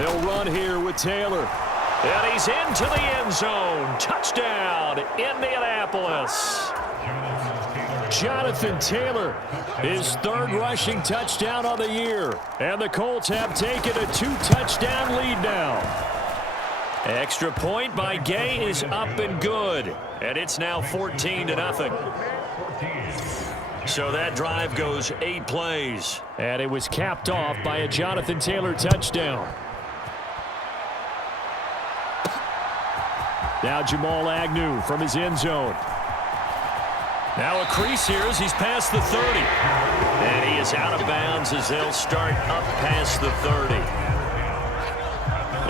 They'll run here with Taylor. And he's into the end zone. Touchdown, Indianapolis. Jonathan Taylor, his third rushing touchdown of the year. And the Colts have taken a 2-touchdown lead now. Extra point by Gay is up and good. And it's now 14-0. So that drive goes 8 plays. And it was capped off by a Jonathan Taylor touchdown. Now Jamal Agnew from his end zone. Now a crease here as he's past the 30. And he is out of bounds as they'll start up past the 30.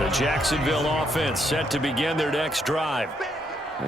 The Jacksonville offense set to begin their next drive.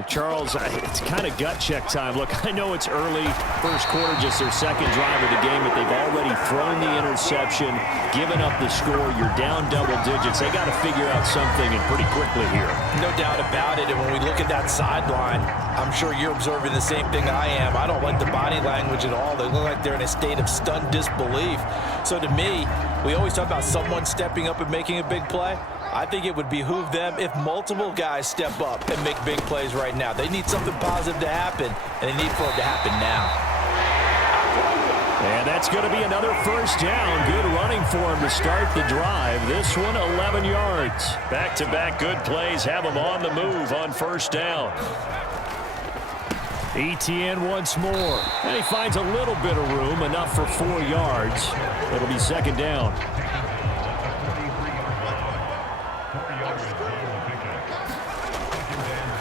Charles, it's kind of gut check time. Look, I know it's early, first quarter, just their second drive of the game, but they've already thrown the interception, given up the score. You're down double digits. They got to figure out something, and pretty quickly here. No doubt about it, and when we look at that sideline, I'm sure you're observing the same thing I am. I don't like the body language at all. They look like they're in a state of stunned disbelief. So to me, we always talk about someone stepping up and making a big play. I think it would behoove them if multiple guys step up and make big plays right now. They need something positive to happen, and they need for it to happen now. And that's going to be another first down. Good running for him to start the drive. This one, 11 yards. Back-to-back good plays have him on the move on first down. ETN once more. And he finds a little bit of room, enough for 4 yards. It'll be second down.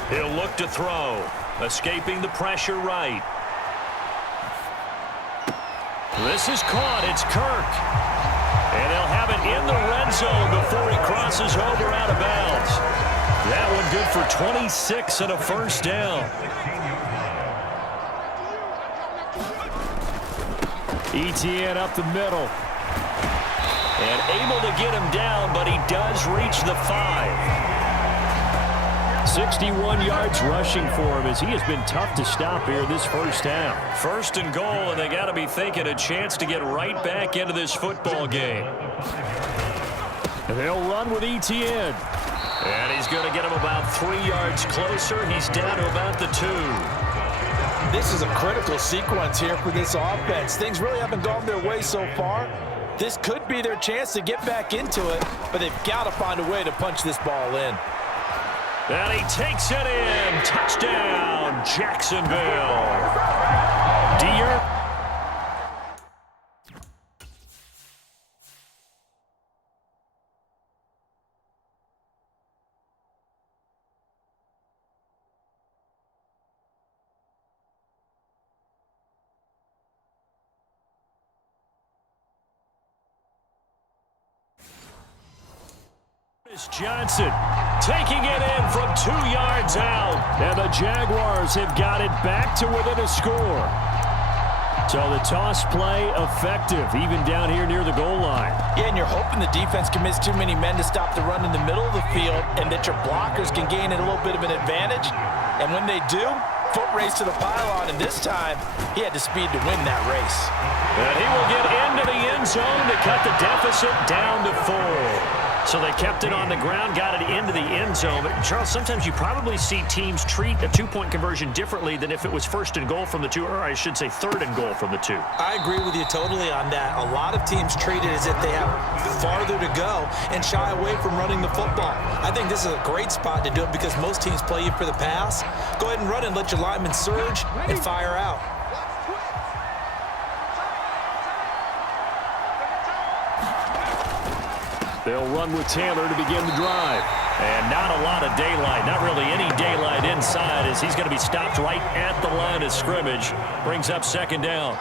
He'll look to throw. Escaping the pressure right. This is caught. It's Kirk. And they'll have it in the red zone before he crosses over out of bounds. That one good for 26 and a first down. ETN up the middle. And able to get him down, but he does reach the 5. 61 yards rushing for him as he has been tough to stop here this first half. First and goal, and they got to be thinking a chance to get right back into this football game. And they'll run with ETN. And he's going to get him about 3 yards closer. He's down to about the 2. This is a critical sequence here for this offense. Things really haven't gone their way so far. This could be their chance to get back into it, but they've got to find a way to punch this ball in. And he takes it in. Touchdown, Jacksonville. Deere. Johnson taking it in from 2 yards out. And the Jaguars have got it back to within a score. So the toss play effective, even down here near the goal line. Yeah, and you're hoping the defense commits too many men to stop the run in the middle of the field and that your blockers can gain a little bit of an advantage. And when they do, foot race to the pylon, and this time he had the speed to win that race. And he will get into the end zone to cut the deficit down to 4. So they kept it on the ground, got it into the end zone. But Charles, sometimes you probably see teams treat a two-point conversion differently than if it was first and goal from the 2, or I should say third and goal from the 2. I agree with you totally on that. A lot of teams treat it as if they have farther to go and shy away from running the football. I think this is a great spot to do it because most teams play you for the pass. Go ahead and run and let your linemen surge and fire out. They'll run with Taylor to begin the drive. And not a lot of daylight, not really any daylight inside as he's going to be stopped right at the line of scrimmage. Brings up second down.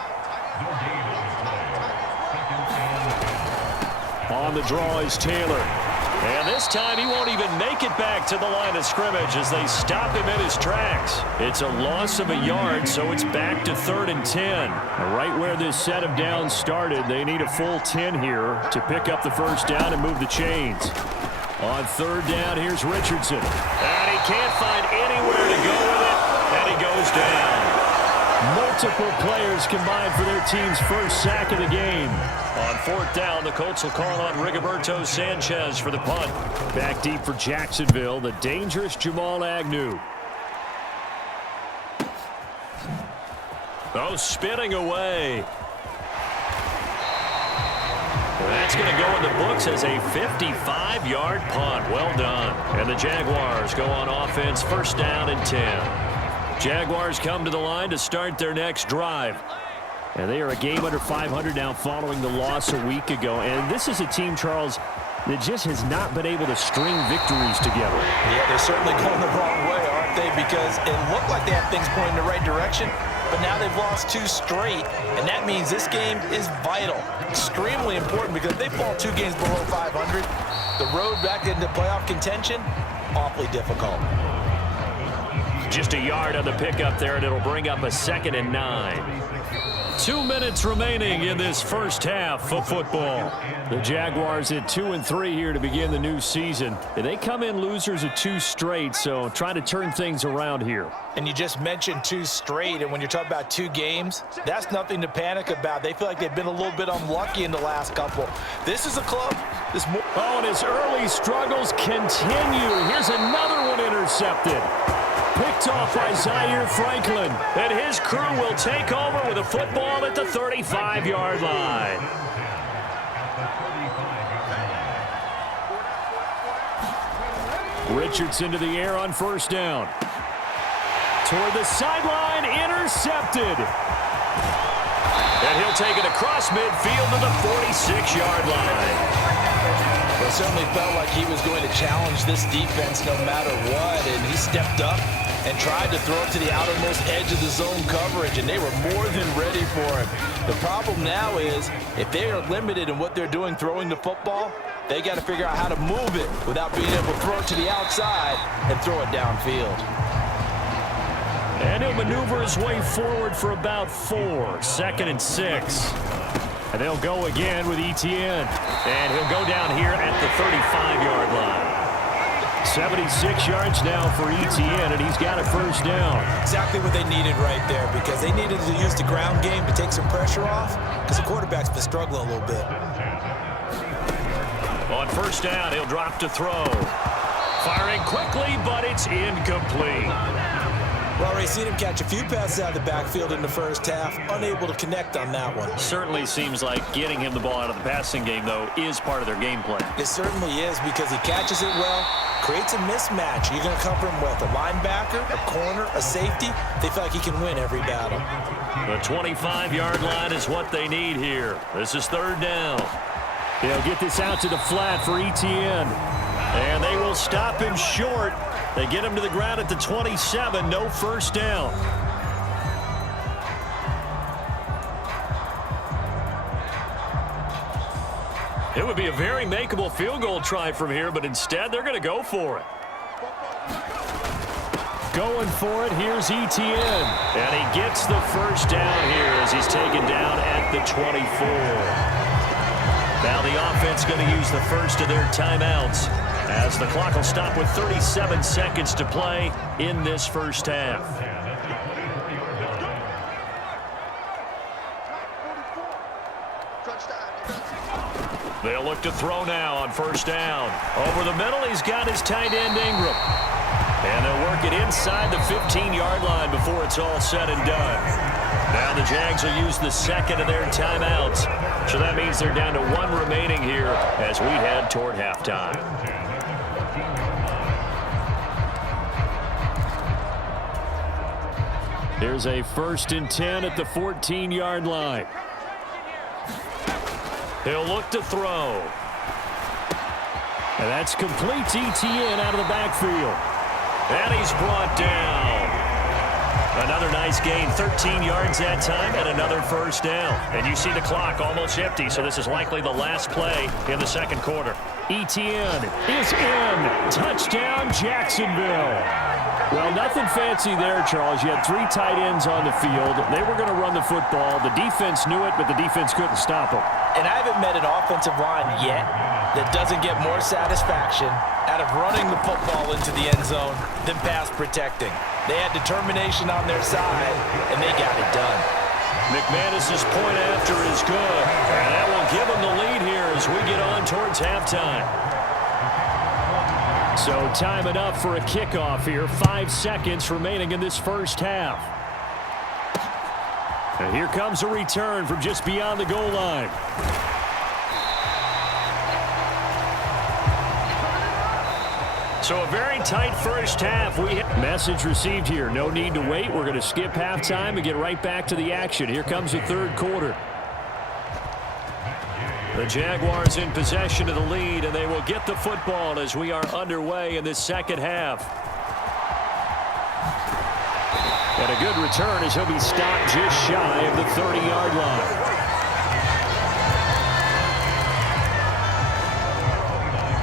On the draw is Taylor. And this time he won't even make it back to the line of scrimmage as they stop him in his tracks. It's a loss of a yard, so it's back to 3rd and 10. Right where this set of downs started, they need a full 10 here to pick up the first down and move the chains. On 3rd down, here's Richardson. And he can't find anywhere to go with it, and he goes down. Multiple players combined for their team's first sack of the game. On 4th down. The Colts will call on Rigoberto Sanchez for the punt. Back deep for Jacksonville, the dangerous Jamal Agnew. Oh, spinning away. That's going to go in the books as a 55-yard punt. Well done. And the Jaguars go on offense, 1st down and 10. Jaguars come to the line to start their next drive. And they are a game under 500 now following the loss a week ago. And this is a team, Charles, that just has not been able to string victories together. Yeah, they're certainly going the wrong way, aren't they? Because it looked like they had things pointing in the right direction, but now they've lost 2 straight, and that means this game is vital, extremely important, because if they fall 2 games below 500, the road back into playoff contention, awfully difficult. Just a yard on the pickup there, and it'll bring up a 2nd and 9. 2 minutes remaining in this first half of football. The Jaguars at 2-3 here to begin the new season. And they come in losers of 2 straight, so trying to turn things around here. And you just mentioned 2 straight, and when you're talking about 2 games, that's nothing to panic about. They feel like they've been a little bit unlucky in the last couple. This is a club. Oh, and his early struggles continue. Here's another one intercepted. Picked off by Zaire Franklin. And his crew will take over with a football at the 35-yard line. Richardson to the air on 1st down. Toward the sideline, intercepted. And he'll take it across midfield to the 46-yard line. Well, it certainly felt like he was going to challenge this defense no matter what, and he stepped up and tried to throw it to the outermost edge of the zone coverage, and they were more than ready for him. The problem now is if they are limited in what they're doing throwing the football, they got to figure out how to move it without being able to throw it to the outside and throw it downfield. And he'll maneuver his way forward for about 4, 2nd and 6. And they'll go again with Etienne. And he'll go down here at the 35-yard line. 76 yards now for Etienne, and he's got a 1st down. Exactly what they needed right there, because they needed to use the ground game to take some pressure off, because the quarterback's been struggling a little bit. On 1st down, he'll drop to throw. Firing quickly, but it's incomplete. Well, already seen him catch a few passes out of the backfield in the first half, unable to connect on that one. Certainly seems like getting him the ball out of the passing game, though, is part of their game plan. It certainly is, because he catches it well, creates a mismatch. You're going to cover him with a linebacker, a corner, a safety. They feel like he can win every battle. The 25-yard line is what they need here. This is 3rd down. They'll get this out to the flat for Etienne. And they will stop him short. They get him to the ground at the 27. No 1st down. It would be a very makeable field goal try from here, but instead they're going to go for it. Going for it, here's Etienne. And he gets the 1st down here as he's taken down at the 24. Now the offense going to use the first of their timeouts, as the clock will stop with 37 seconds to play in this first half. They'll look to throw now on 1st down. Over the middle, he's got his tight end Ingram. And they'll work it inside the 15-yard line before it's all said and done. Now the Jags will use the 2nd of their timeouts. So that means they're down to 1 remaining here as we head toward halftime. Here's a 1st and 10 at the 14-yard line. He'll look to throw. And that's complete to Etienne out of the backfield. And he's brought down. Another nice gain, 13 yards that time, and another 1st down. And you see the clock almost empty, so this is likely the last play in the 2nd quarter. Etienne is in. Touchdown, Jacksonville. Well, nothing fancy there, Charles. You had 3 tight ends on the field. They were going to run the football. The defense knew it, but the defense couldn't stop them. And I haven't met an offensive line yet that doesn't get more satisfaction out of running the football into the end zone than pass protecting. They had determination on their side, and they got it done. McManus's point after is good, and that will give them the as we get on towards halftime. So time enough for a kickoff here. 5 seconds remaining in this first half. And here comes a return from just beyond the goal line. So a very tight first half. Message received here. No need to wait. We're going to skip halftime and get right back to the action. Here comes the third quarter. The Jaguars in possession of the lead, and they will get the football as we are underway in this second half. And a good return as he'll be stopped just shy of the 30-yard line.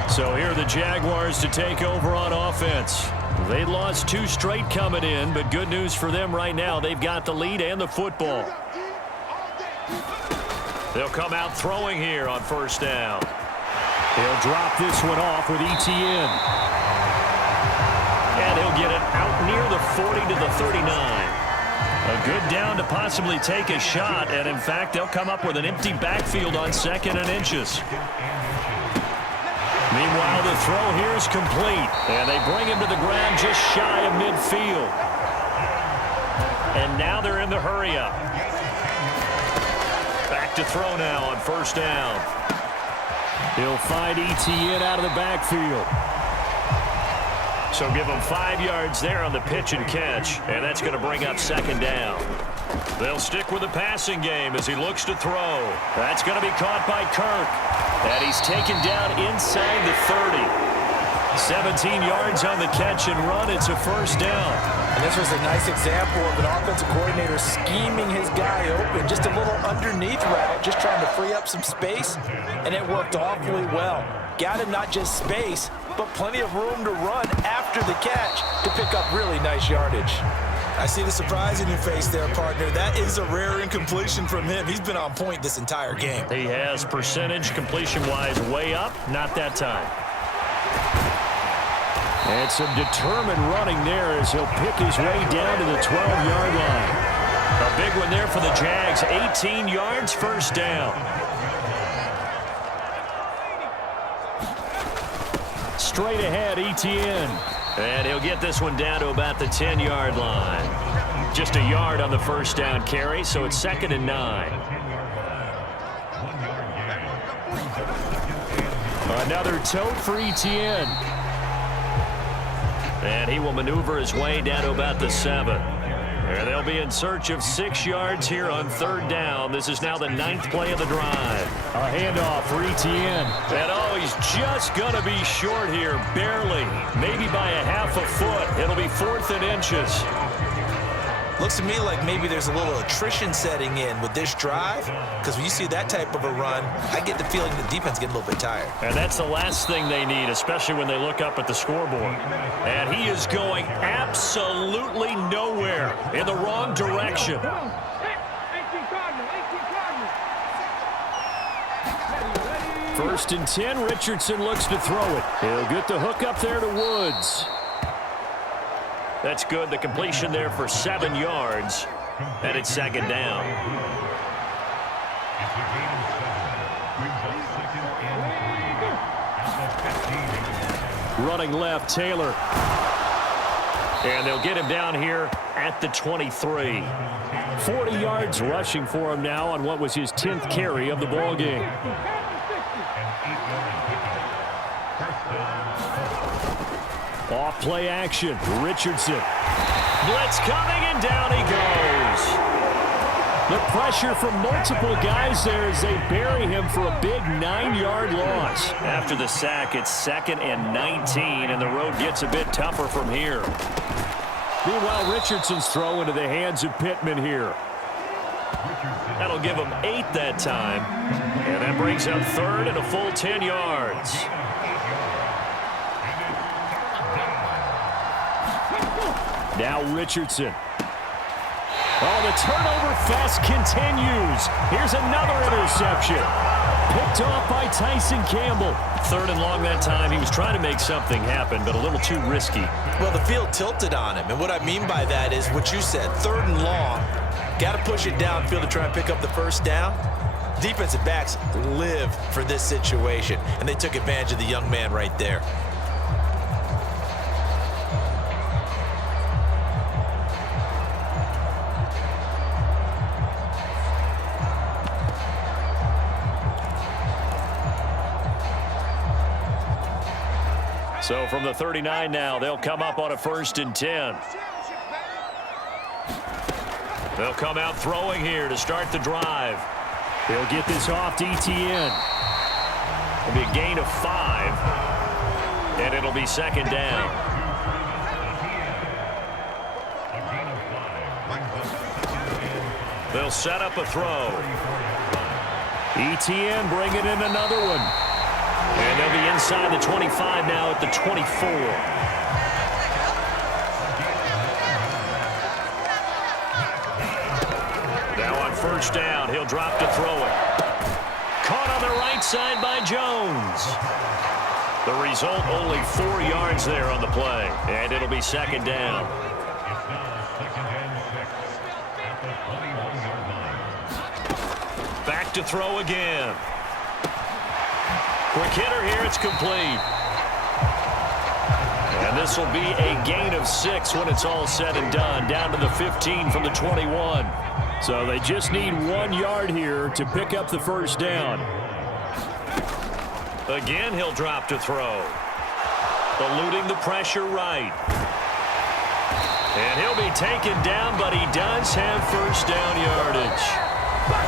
So here are the Jaguars to take over on offense. They lost 2 straight coming in, but good news for them right now. They've got the lead and the football. They'll come out throwing here on first down. He'll drop this one off with ETN. And he'll get it out near the 40 to the 39. A good down to possibly take a shot, and in fact, they'll come up with an empty backfield on 2nd and inches. Meanwhile, the throw here is complete, and they bring him to the ground just shy of midfield. And now they're in the hurry-up. Back to throw now on first down. He'll find ETN out of the backfield. So give him 5 yards there on the pitch and catch, and that's going to bring up 2nd down. They'll stick with the passing game as he looks to throw. That's going to be caught by Kirk. And he's taken down inside the 30. 17 yards on the catch and run. It's a first down. And this was a nice example of an offensive coordinator scheming his guy open. Just a little underneath route, just trying to free up some space. And it worked awfully well. Got him not just space, but plenty of room to run after the catch to pick up really nice yardage. I see the surprise in your face there, partner. That is a rare incompletion from him. He's been on point this entire game. He has percentage completion-wise way up. Not that time. And some determined running there as he'll pick his way down to the 12-yard line. A big one there for the Jags. 18 yards, first down. Straight ahead, ETN. And he'll get this one down to about the 10-yard line. Just a yard on the first down carry, so it's 2nd and 9. Another tote for ETN. And he will maneuver his way down to about the 7. And they'll be in search of 6 yards here on 3rd down. This is now the 9th play of the drive. A handoff for ETN. And oh, he's just going to be short here, barely. Maybe by a half a foot. It'll be 4th and inches. Looks to me like maybe there's a little attrition setting in with this drive, because when you see that type of a run, I get the feeling the defense getting a little bit tired. And that's the last thing they need, especially when they look up at the scoreboard. And he is going absolutely nowhere, in the wrong direction. First and 10, Richardson looks to throw it. He'll get the hook up there to Woods. That's good. The completion there for 7 yards. And it's 2nd down. Running left, Taylor. And they'll get him down here at the 23. 40 yards rushing for him now on what was his 10th carry of the ball game. Off play action. Richardson. Blitz coming, and down he goes. The pressure from multiple guys there as they bury him for a big 9-yard loss. After the sack, it's 2nd and 19, and the road gets a bit tougher from here. Meanwhile, Richardson's throw into the hands of Pittman here. That'll give him 8 that time, and that brings up 3rd and a full 10 yards. Now Richardson. Oh, the turnover fest continues. Here's another interception. Picked off by Tyson Campbell. 3rd and long that time. He was trying to make something happen, but a little too risky. Well, the field tilted on him, and what I mean by that is what you said, 3rd and long. Got to push it downfield to try and pick up the first down. Defensive backs live for this situation, and they took advantage of the young man right there. So from the 39 now, they'll come up on a 1st and 10. They'll come out throwing here to start the drive. They'll get this off to ETN. It'll be a gain of 5, and it'll be 2nd down. They'll set up a throw. ETN bringing in another one. And they'll be inside the 25 now at the 24. Now on 1st down, he'll drop to throw it. Caught on the right side by Jones. The result, only 4 yards there on the play. And it'll be 2nd down. Back to throw again. Quick hitter here, it's complete. And this will be a gain of 6 when it's all said and done, down to the 15 from the 21. So they just need 1 yard here to pick up the 1st down. Again, he'll drop to throw. Eluding the pressure right. And he'll be taken down, but he does have 1st down yardage.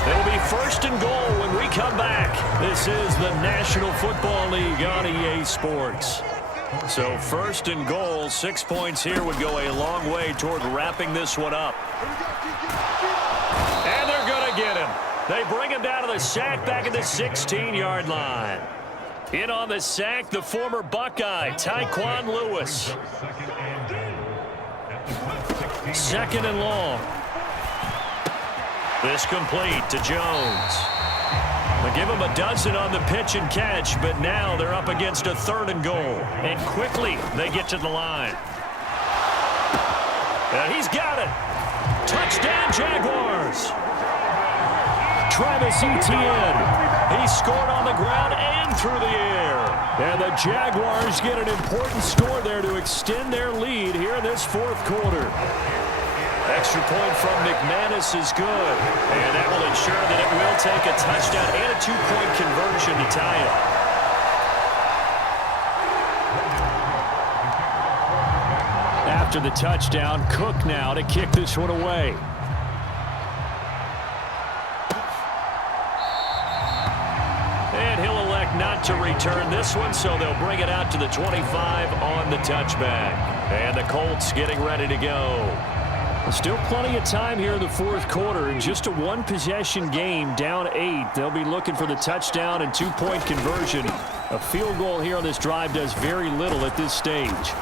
It'll be 1st and goal when we come back. This is the National Football League on EA Sports. So 1st and goal, 6 points here would go a long way toward wrapping this one up. And they're going to get him. They bring him down to the sack back at the 16-yard line. In on the sack, the former Buckeye, Tyquan Lewis. 2nd and long. This complete to Jones. They give him a dozen on the pitch and catch, but now they're up against a 3rd and goal. And quickly they get to the line. And he's got it. Touchdown, Jaguars. Travis Etienne. He scored on the ground and through the air. And the Jaguars get an important score there to extend their lead here in this 4th quarter. Extra point from McManus is good. And that will ensure that it will take a touchdown and a 2-point conversion to tie it. After the touchdown, Cook now to kick this one away. And he'll elect not to return this one, so they'll bring it out to the 25 on the touchback. And the Colts getting ready to go. Still plenty of time here in the 4th quarter. In just a 1-possession game, down 8. They'll be looking for the touchdown and 2-point conversion. A field goal here on this drive does very little at this stage.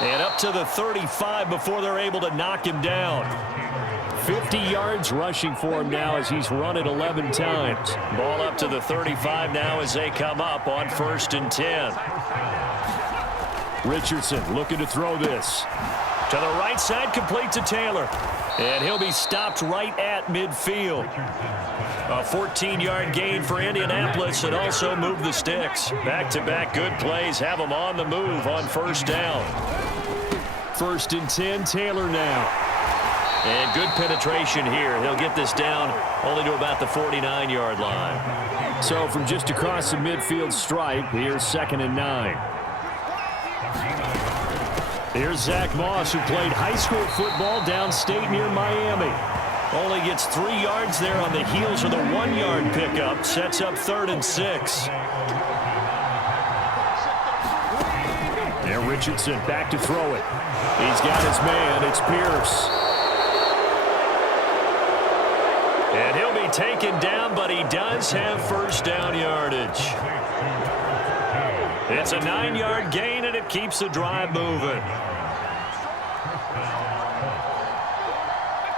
And up to the 35 before they're able to knock him down. 50 yards rushing for him now as he's run it 11 times. Ball up to the 35 now as they come up on 1st and 10. Richardson looking to throw this. To the right side, complete to Taylor. And he'll be stopped right at midfield. A 14-yard gain for Indianapolis and also move the sticks. Back-to-back good plays have them on the move on 1st down. 1st and 10, Taylor now. And good penetration here. He'll get this down only to about the 49-yard line. So from just across the midfield stripe, here's 2nd and 9. Here's Zach Moss, who played high school football downstate near Miami. Only gets 3 yards there on the heels of the 1-yard pickup. Sets up 3rd and 6. And Richardson back to throw it. He's got his man. It's Pierce. And he'll be taken down, but he does have 1st down yardage. It's a 9-yard gain, and it keeps the drive moving.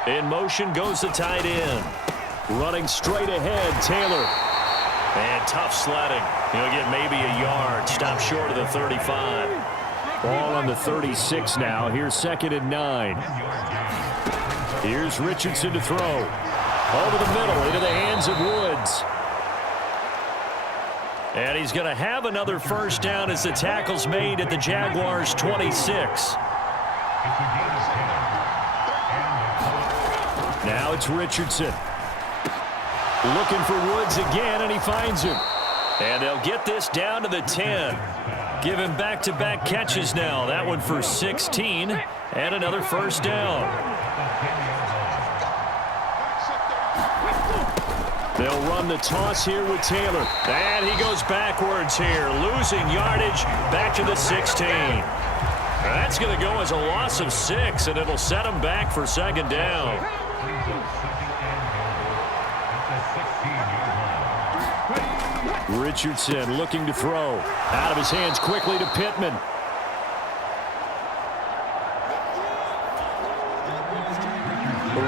In motion goes the tight end. Running straight ahead, Taylor. And tough sledding. He'll get maybe a yard. Stop short of the 35. Ball on the 36 now. Here's 2nd and 9. Here's Richardson to throw. Over the middle into the hands of Woods. And he's going to have another first down as the tackle's made at the Jaguars' 26. Now it's Richardson. Looking for Woods again, and he finds him. And they'll get this down to the 10. Give him back-to-back catches now. That one for 16 and another first down. They'll run the toss here with Taylor. And he goes backwards here, losing yardage back to the 16. That's going to go as a loss of 6, and it'll set him back for second down. Richardson looking to throw. Out of his hands quickly to Pittman.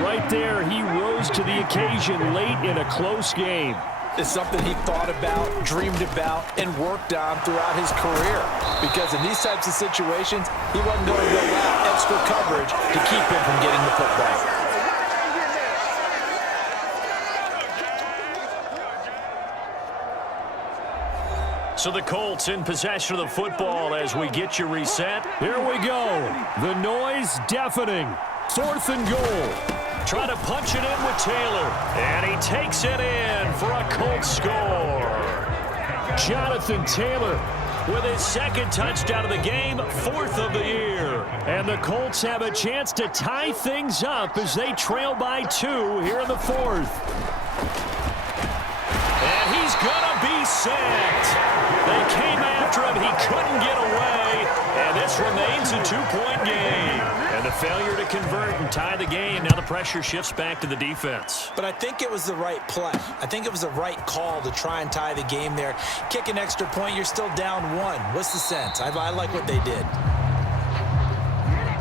Right there, he rose to the occasion late in a close game. It's something he thought about, dreamed about, and worked on throughout his career. Because in these types of situations, he wasn't going to allow extra coverage to keep him from getting the football. So the Colts in possession of the football as we get you reset. Here we go. The noise deafening. 4th and goal. Trying to punch it in with Taylor. And he takes it in for a Colts score. Jonathan Taylor with his second touchdown of the game, 4th of the year. And the Colts have a chance to tie things up as they trail by 2 here in the 4th. And he's going to be sacked. They came after him. He couldn't get away. And this remains a 2-point game. And the failure to convert and tie the game. Now the pressure shifts back to the defense. But I think it was the right play. I think it was the right call to try and tie the game there. Kick an extra point, you're still down 1. What's the sense? I like what they did.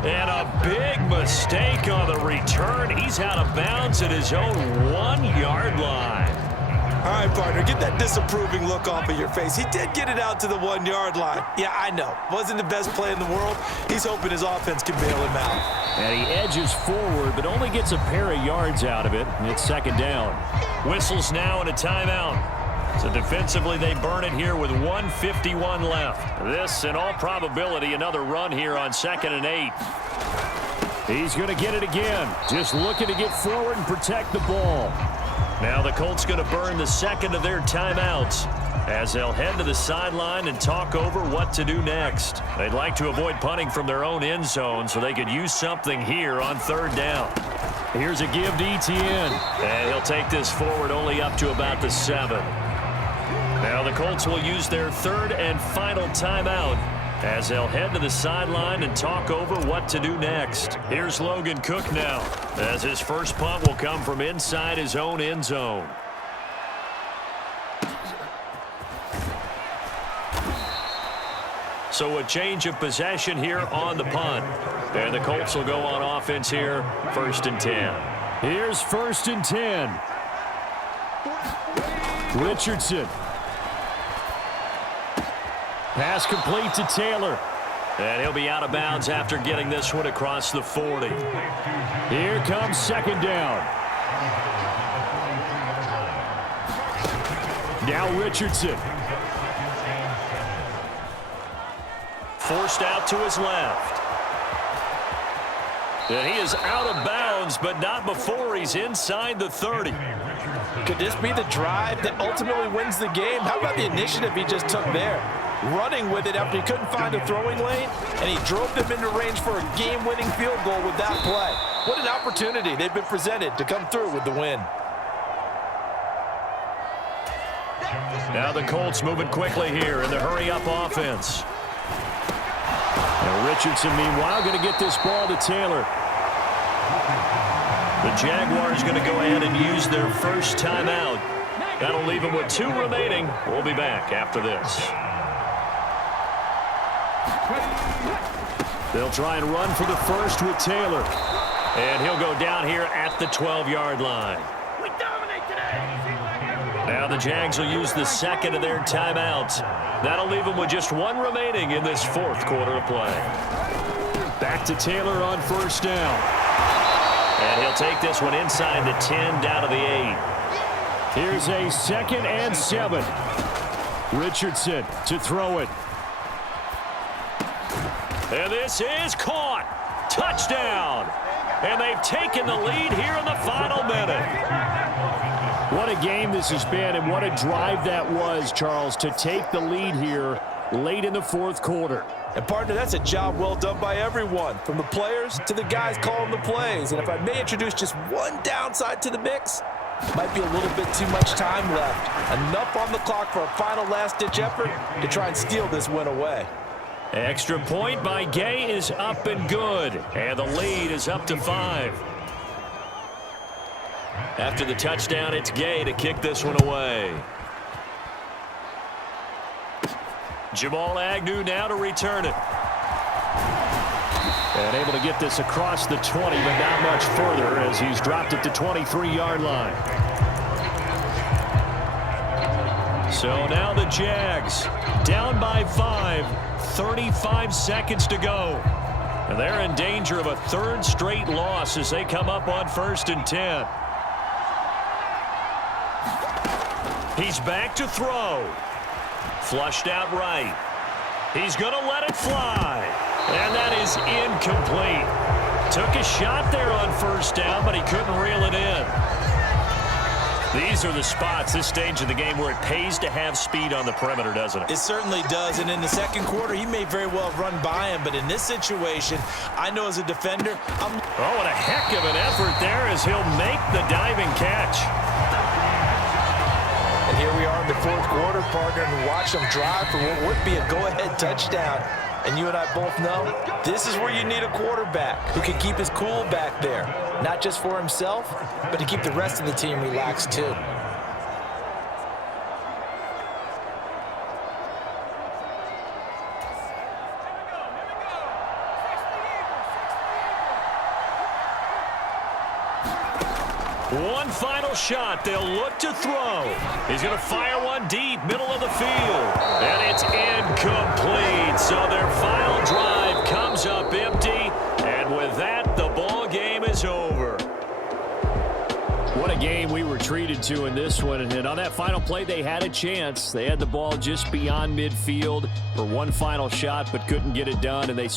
And a big mistake on the return. He's out of bounds at his own 1-yard line. All right, partner, get that disapproving look off of your face. He did get it out to the 1-yard line. Yeah, I know. Wasn't the best play in the world. He's hoping his offense can bail him out. And he edges forward, but only gets a pair of yards out of it. And it's second down. Whistles now and a timeout. So defensively, they burn it here with 1:51 left. This, in all probability, another run here on 2nd and 8. He's going to get it again. Just looking to get forward and protect the ball. Now the Colts going to burn the second of their timeouts as they'll head to the sideline and talk over what to do next. They'd like to avoid punting from their own end zone so they could use something here on 3rd down. Here's a give to Etienne. And he'll take this forward only up to about the 7. Now the Colts will use their 3rd and final timeout as they'll head to the sideline and talk over what to do next. Here's Logan Cook now, as his first punt will come from inside his own end zone. So a change of possession here on the punt. And the Colts will go on offense here, 1st and 10. Here's 1st and 10. Richardson. Pass complete to Taylor. And he'll be out of bounds after getting this one across the 40. Here comes second down. Now Richardson. Forced out to his left. And he is out of bounds, but not before he's inside the 30. Could this be the drive that ultimately wins the game? How about the initiative he just took there? Running with it after he couldn't find a throwing lane, and he drove them into range for a game-winning field goal with that play. What an opportunity they've been presented to come through with the win. Now the Colts moving quickly here in the hurry-up offense. Now Richardson, meanwhile, going to get this ball to Taylor. The Jaguars going to go ahead and use their first timeout. That'll leave them with 2 remaining. We'll be back after this. They'll try and run for the first with Taylor. And he'll go down here at the 12-yard line. We dominate today. Now the Jags will use the second of their timeouts. That'll leave them with just 1 remaining in this 4th quarter of play. Back to Taylor on first down. And he'll take this one inside the 10 down to the 8. Here's a 2nd and 7. Richardson to throw it. And this is caught. Touchdown. And they've taken the lead here in the final minute. What a game this has been, and what a drive that was, Charles, to take the lead here late in the fourth quarter. And partner, that's a job well done by everyone, from the players to the guys calling the plays. And if I may introduce just one downside to the mix, might be a little bit too much time left. Enough on the clock for a final last-ditch effort to try and steal this win away. Extra point by Gay is up and good, and the lead is up to 5. After the touchdown, it's Gay to kick this one away. Jamal Agnew now to return it. And able to get this across the 20, but not much further as he's dropped it to 23-yard line. So now the Jags down by 5, 35 seconds to go. And they're in danger of a third straight loss as they come up on 1st and 10. He's back to throw. Flushed out right. He's going to let it fly. And that is incomplete. Took a shot there on 1st down, but he couldn't reel it in. These are the spots, this stage of the game, where it pays to have speed on the perimeter, doesn't it? It certainly does, and in the second quarter, he may very well run by him, but in this situation, I know as a defender, Oh, and a heck of an effort there as he'll make the diving catch. And here we are in the fourth quarter, partner, and watch them drive for what would be a go-ahead touchdown. And you and I both know this is where you need a quarterback who can keep his cool back there, not just for himself, but to keep the rest of the team relaxed too. One final shot. They'll look to throw. He's going to fire one deep, middle of the field. And it's incomplete. So their final drive comes up empty. And with that, the ball game is over. What a game we were treated to in this one. And on that final play, they had a chance. They had the ball just beyond midfield for one final shot, but couldn't get it done. And they